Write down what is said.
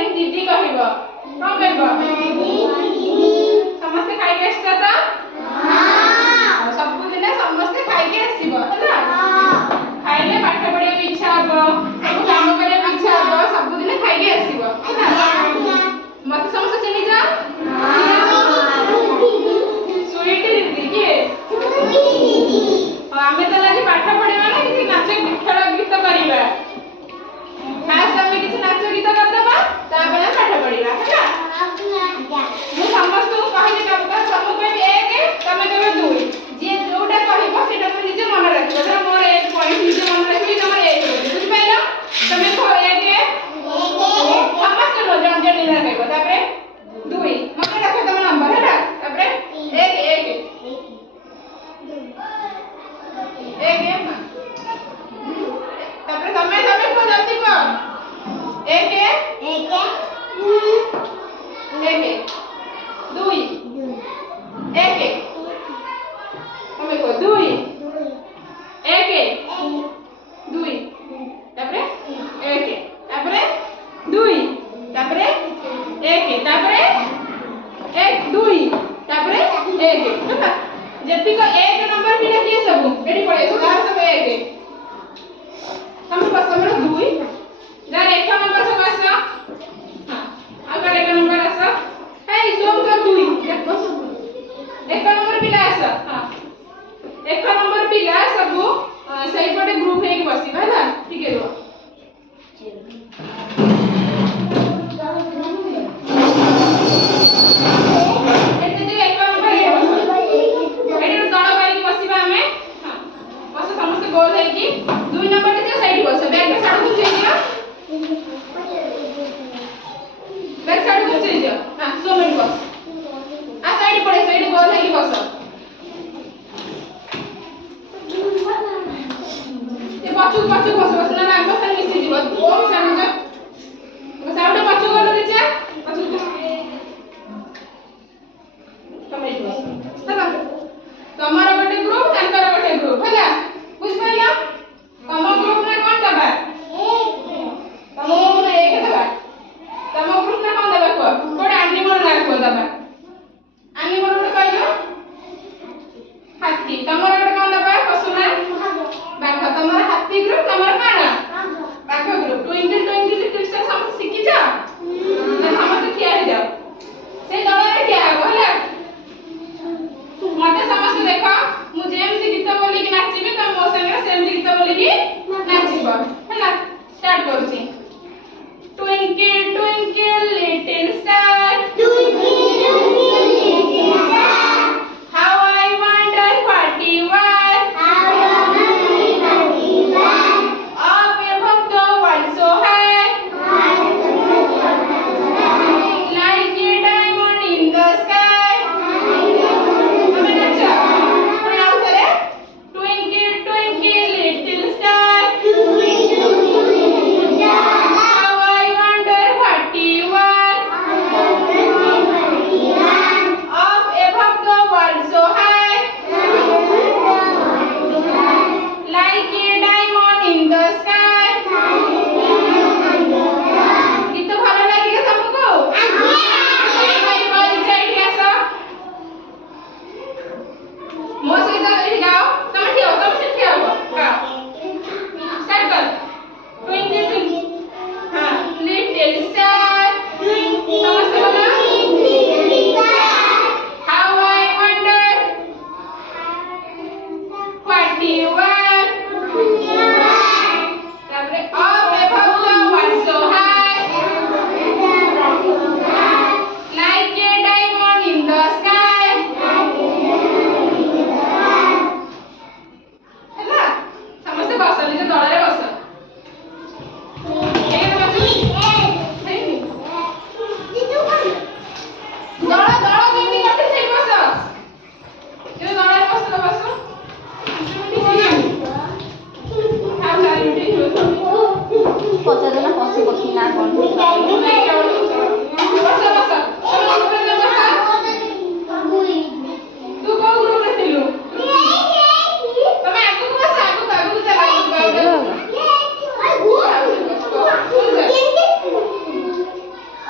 morning दीदी कहबो कौन कहबो समस्त खाई के आछता त हां सब दिन समस्त खाई के आसीबो हैला खाइले पाठ पढ़िया इच्छा हबो सब काम करे इच्छा हबो सब दिन खाई के आसीबो हैला मत समस्त चिनी जा स्वीट दीदी के हमें तो लगे पाठ पढ़िबा ना किसी नाच खेल गीत करिबा खास हमें किसी नाच गीत कर देबा ताबे पाठ पढ़िबा हैला मु समस्त को कहि दे का सब को एक तमे केबे दुई जे जोटा कहबो सेटा तो निजे मन रखिबो जरा मोर एक पॉइंट निजे मन रखिबो तमर एक बुझ पाइलो तमे को एक समस्त लो जन जन निरा कहबो ताबे दुई मन रखो तम नंबर हैला ताबे एक ताबे तमे को जल्दी को एक दुई एक हमें को दुई एक दुई ताबरे एक ताबरे दुई ताबरे एक ताबरे एक दुई ताबरे एक हैला जति को एक नंबर भी ना किए सब एडी पड़े सब एक हम बस हमरा दुई जरा एक नंबर से बस हां अगर एक नंबर आसा हे सोम का दुई देखो एक नंबर पिला आसा हां एक नंबर पिला सब सही पटे ग्रुप है कि बसी हैला ठीक है रो एते जे एक नंबर है एडी दड़ करी बसीबा हमें हां बस समस्त गोल है कि दुई नंबर के साइड बस बैक के साइड कुछ दियो बैक साइड कुछ दियो हां सो मिनट बस आ साइड पड़े साइड गोल है कि बस ये पछु पछु बस ना आगो से मिसी जीव ओ साइड जा साइड पछु गोल दिछा पछु तमे बस तमा तमार गोटे ग्रुप तांकर गोटे ग्रुप हैला बुझ पाइला तम ग्रुप में कोन दबा तम ग्रुप में एक दबा तम ग्रुप में कोन दबा को कोड एनिमल ना को दबा एनिमल कोड कहलो हाथी तमर कोड कोन दबा पशु ना बाघ तमर हाथी ग्रुप तमर काना बाघ group twinkle twinkle little star समस्त सिखि जा ना समस्त ठिया हो जाओ से दल रे ठिया हो हैला मते समस्त देखो मु जेमसी गीत बोली कि नाचिबे त मो संगे सेमसी गीत बोली कि नाचिबो हैला स्टार्ट करछि twinkle twinkle little star twinkle twinkle little star how I wonder what you are up above the world so high like a diamond in the sky हमें नाचा पुणे आउ करे twinkle twinkle little star how I wonder what you are up above the world so high like a diamond in the sky गीत भलो लागिला तुमको भाई भाई साइड के आसो मो सहित एठी गाओ तुम ठिया हो तुम से ठिया हो गाओ स्टार्ट कर ट्विंकल ट्विंकल हां लिटिल स्टार समस्त बोलो how I wonder what you are ताबरे up above the world so high like a diamond in the sky हैला समस्त बस निज दल रे बस एक बस हेनी दल दल केमि करते से बस ये दल रे बस तो बस हाउ आर यू डूइंग पचास ना पशु पक्षी ना कोन